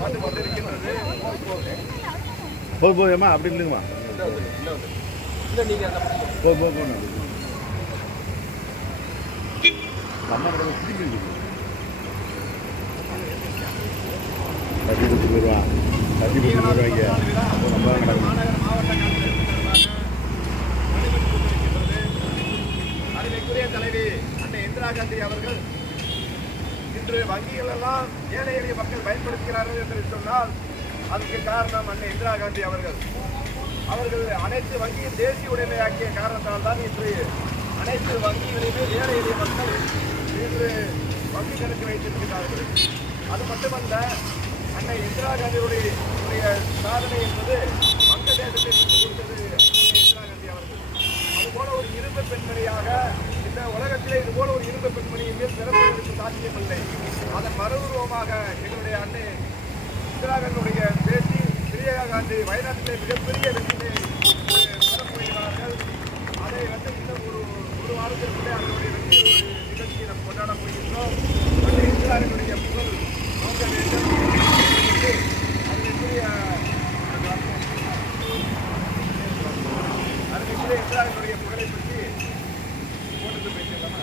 நடைபெற்றுக் கொண்டிருக்கின்றது போதும் போதும்மா அப்படி இல்லைங்கம்மா. போதும் போதும் போகணும் கட்டி கொடுத்து கட்டி கொடுத்து போயிடுவாங்க நம்ம மாநகர தலைவி இந்திரா காந்தி அவர்கள் இன்று வங்கிகள் எல்லாம் ஏழை எளிய மக்கள் பயன்படுத்துகிறார்கள் என்று சொன்னால் அதுக்கு காரணம் அன்னை இந்திரா காந்தி அவர்கள். அவர்கள் அனைத்து வங்கியும் தேசிய உடைமையாக்கிய காரணத்தால் தான் இன்று அனைத்து வங்கிகளிலுமே ஏழை எளிய மக்கள் இன்று வங்கி கணக்கு வைத்திருக்கிறார்கள். அது மட்டுமல்ல அன்னை இந்திரா காந்தியுடைய சாதனை என்பது வங்கதேசத்தை விட்டுக் கொடுத்தது அன்னை இந்திரா காந்தி அவர்கள் அதுபோல ஒரு இரும்பு பெண்மணியாக இந்த உலகத்திலே இது போல ஒரு இரும்பு பெண்மணியின் மேல் பிறப்பதற்கு சாத்தியமில்லை அதன் மறுரூபமாக எங்களுடைய அன்னை இந்திராவினுடைய காந்தியுடைய பேட்டி பிரியா காந்தி வயநாட்டிலே மிகப்பெரிய வெற்றியை பெறப்போகிறார்கள் அதை வந்து இன்னும் ஒரு ஒரு வாரத்திற்குள்ளே அதனுடைய வெற்றி நிகழ்ச்சியை நாம் கொண்டாட போகின்றோம். அன்னை இந்திராவினுடைய புகழ் நோக்க வேண்டும். அதற்குரிய அதற்குரிய இந்திராவினுடைய புகழை பற்றி போட்டு பேசலாமா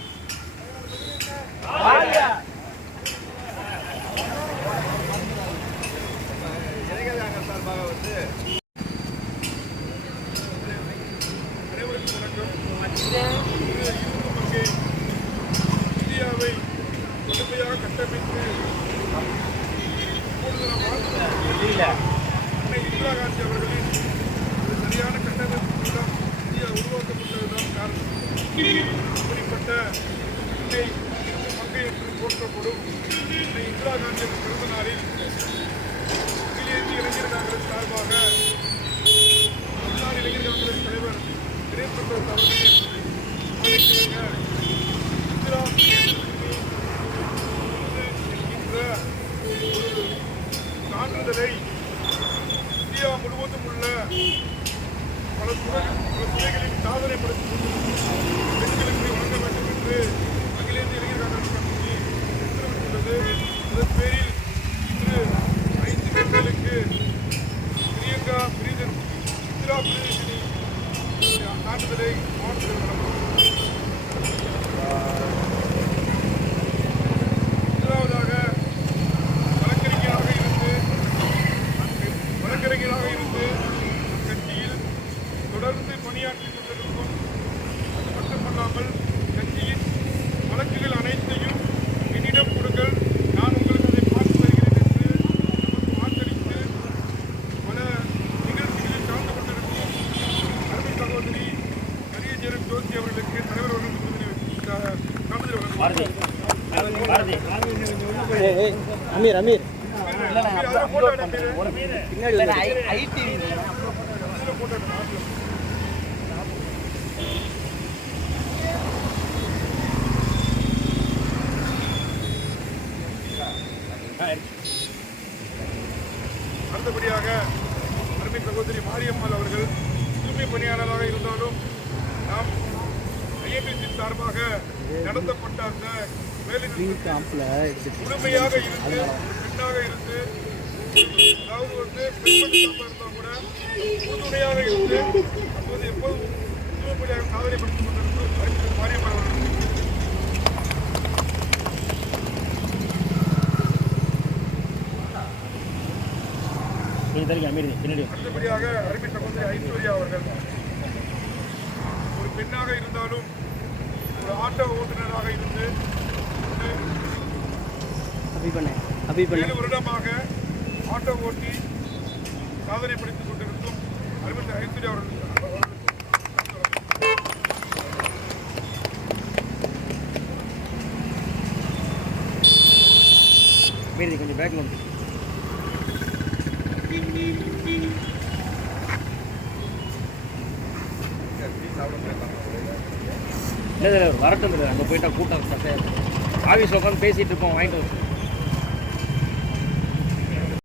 இளைஞர்கள் சார்பாக வந்து அனைவருக்கும் வணக்கம் இந்தியாவை முழுமையாக கட்டமைத்து இப்பொழுது நாம் வாழ்ந்து அன்னை இந்திரா காந்தி அவர்களின் ஒரு சரியான கட்டமைப்பு மூலம் இந்தியா உருவாக்கப்பட்டதுதான் காரணம் இப்படிப்பட்ட அன்னை மங்கை என்று போற்றப்படும் இந்த இந்திரா காந்தியின் பிறந்த நாளில் அகில இந்திய இளைஞர் காங்கிரஸ் சார்பாக தமிழ்நாடு இளைஞர் காங்கிரஸ் தலைவர் திரைப்பட்ட அவர்களின் ஆணைக்கிழங்க இந்திரா என்கின்ற ஒரு சான்றிதழை இந்தியா முழுவதும் உள்ள பல துறை பல துறைகளின் சாதனை படுத்தி பெண்களுக்கு வழங்க வேண்டும் என்று அகில இந்திய இளைஞர் காங்கிரஸ் கமிட்டி உத்தரவிட்டுள்ளது அதன் பேரில் இன்று ஐந்து பெண்களுக்கு பிரியங்கா பிரியதன் இந்திரா பிரியதர்ஷினி சான்றிதழை அமீர் அமீர் அடுத்தபடியாக அருமை சகோதரி மாரியம்மாள் அவர்கள் தூய்மை பணியாளராக இருந்தாலும் நாம் ஐஎம்பிசி சார்பாக நடத்தப்பட்ட அந்த முழுமையாக இருந்து பெண்ணாக இருந்து அதாவது வந்து பெண்மணியாக இருந்தால் கூட உறுதுணையாக இருந்து அப்போது எப்போதும் தூய்மையாக சாதனை படுத்திக் கொண்டிருக்கும் அமீர் பின்னாடி அடுத்தபடியாக அருமை சகோதரி ஐஸ்வர்யா அவர்கள். பெண்ணாக இருந்தாலும் ஒரு ஆட்டோ ஓட்டுநராக இருந்து ஏழு வருடமாக ஆட்டோ ஓட்டி சாதனை படித்துக் கொண்டிருக்கும் அறுபத்தி ஐந்து அவர்கள் கொஞ்சம் பேக் நோட்டு இல்லை வரட்டும் இல்லை அங்கே போயிட்டா கூட்டம் சட்டையாக ஆஃபீஸில் உட்காந்து பேசிகிட்டு இருப்போம் வாங்கிட்டு வந்து